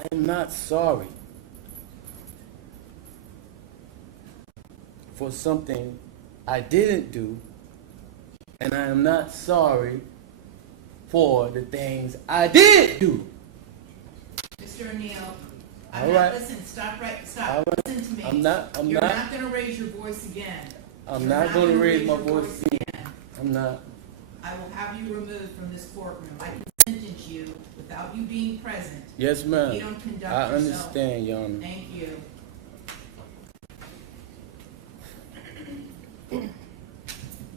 I am not sorry for something I didn't do, and I am not sorry for the things I did do. Mr. Oneal, All I'm right. not, listen, stop, All right. listen to me. I'm not You're not gonna raise your voice again. I'm You're not going to raise my your voice again. I'm not. I will have you removed from this courtroom. I can sentence you without you being present. Yes, ma'am. You don't conduct I yourself. understand, Your Honor. Thank you.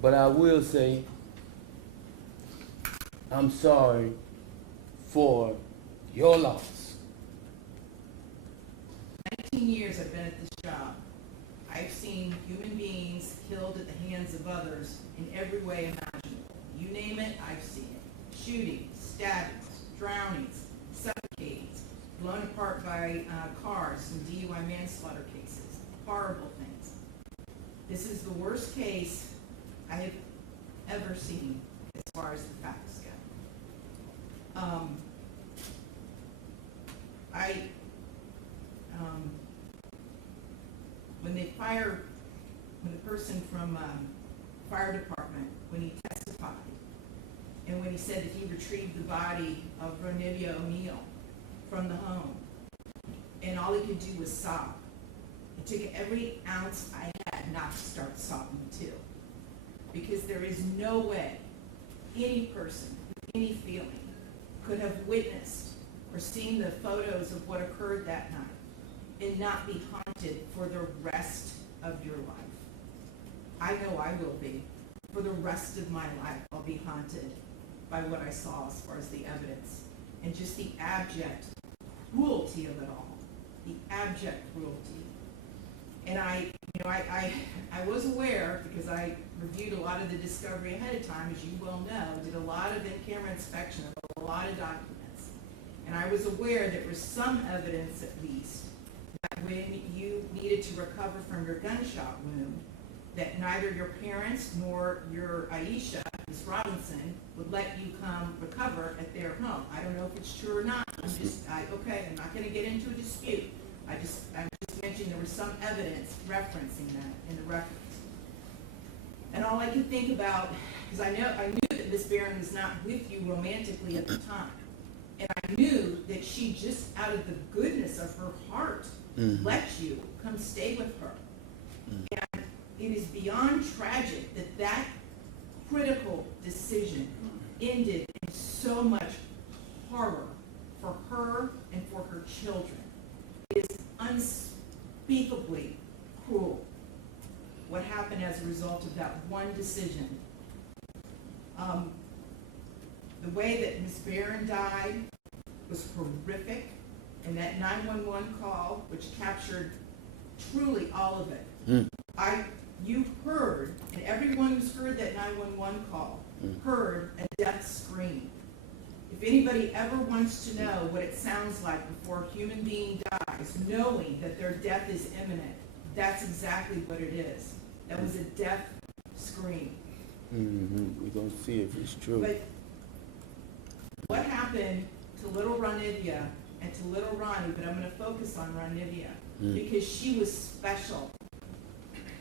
But I will say, I'm sorry for your loss. 19 years I've been at this job. I've seen human beings killed at the hands of others in every way imaginable. You name it, I've seen it. Shootings, stabbings, drownings, suffocatings, blown apart by cars, some DUI manslaughter cases, horrible things. This is the worst case I have ever seen as far as the facts go. When the person from fire department, when he testified, and when he said that he retrieved the body of Ronnie Oneal from the home, and all he could do was sob. It took every ounce I had not to start sobbing too. Because there is no way any person with any feeling could have witnessed or seen the photos of what occurred that night and not be haunted for the rest of your life. I know I will be. For the rest of my life, I'll be haunted by what I saw as far as the evidence and just the abject cruelty of it all. The abject cruelty. And I was aware, because I reviewed a lot of the discovery ahead of time, as you well know, did a lot of in-camera inspection of a lot of documents. And I was aware there was some evidence, at least, that when you needed to recover from your gunshot wound, that neither your parents nor your Aisha, Ms. Robinson, would let you come recover at their home. I don't know if it's true or not. I'm not going to get into a dispute. I just mentioned there was some evidence referencing that in the records. And all I could think about, because I knew that Miss Barron was not with you romantically at the time. And I knew that she just out of the goodness of her heart let you come stay with her. And it is beyond tragic that that critical decision ended in so much horror for her and for her children. It is unspeakably cruel what happened as a result of that one decision. The way that Ms. Barron died was horrific, and that 911 call, which captured truly all of it. You heard, and everyone who's heard that 911 call heard a death scream. If anybody ever wants to know what it sounds like before a human being dies, knowing that their death is imminent, that's exactly what it is. That was a death scream. We're going to see if it's true. But what happened to little Ronivia and to little Ronnie, but I'm going to focus on Ronivia, because she was special.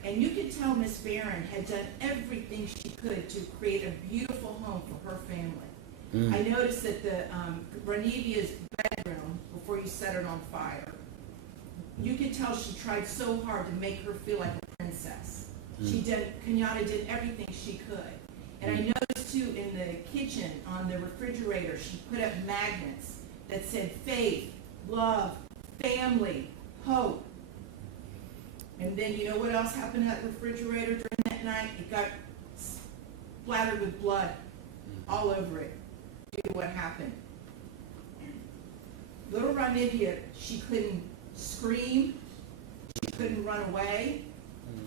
And you could tell Miss Barron had done everything she could to create a beautiful home for her family. I noticed that the Ronivia's bedroom, before you set it on fire, you could tell she tried so hard to make her feel like a princess. Kenyatta did everything she could. And I noticed too in the kitchen, on the refrigerator, she put up magnets that said faith, love, family, hope. And then you know what else happened to that refrigerator during that night? It got splattered with blood all over it due to what happened. Little Ronivia, she couldn't scream, she couldn't run away,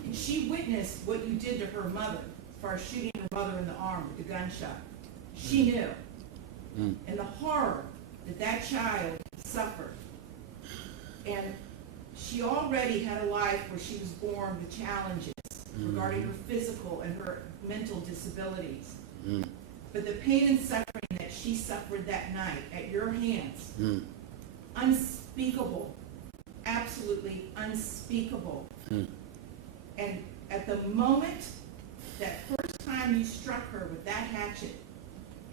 and she witnessed what you did to her mother as far as shooting her mother in the arm with the gunshot. She knew. And the horror that that child suffered. And she already had a life where she was born with challenges regarding her physical and her mental disabilities. But the pain and suffering that she suffered that night at your hands, unspeakable, absolutely unspeakable. And at the moment, that first time you struck her with that hatchet,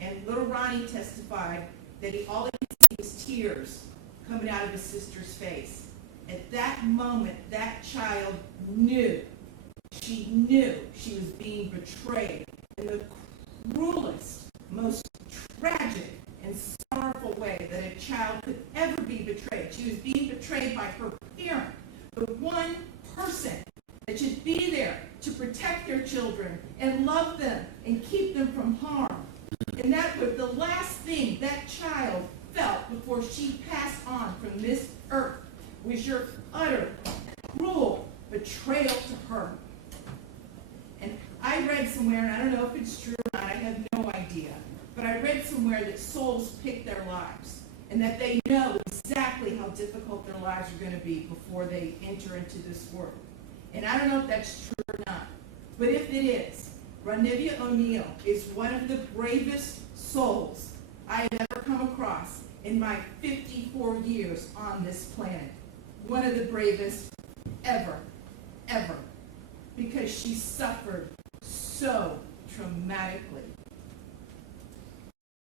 and little Ronnie testified that all he could see was tears coming out of his sister's face. At that moment, that child knew. She knew she was being betrayed in the cruelest, most tragic and sorrowful way that a child could ever be betrayed. She was being betrayed by her parent, the one person that should be there to protect their children and love them and keep them from harm. And that was the last thing that child felt before she passed on from this earth, was your utter, cruel betrayal to her. And I read somewhere, and I don't know if it's true or not, I have no idea, but I read somewhere that souls pick their lives, and that they know exactly how difficult their lives are going to be before they enter into this world. And I don't know if that's true or not, but if it is, Ronnie Oneal is one of the bravest souls I have ever come across in my 54 years on this planet. One of the bravest ever, ever, because she suffered so traumatically.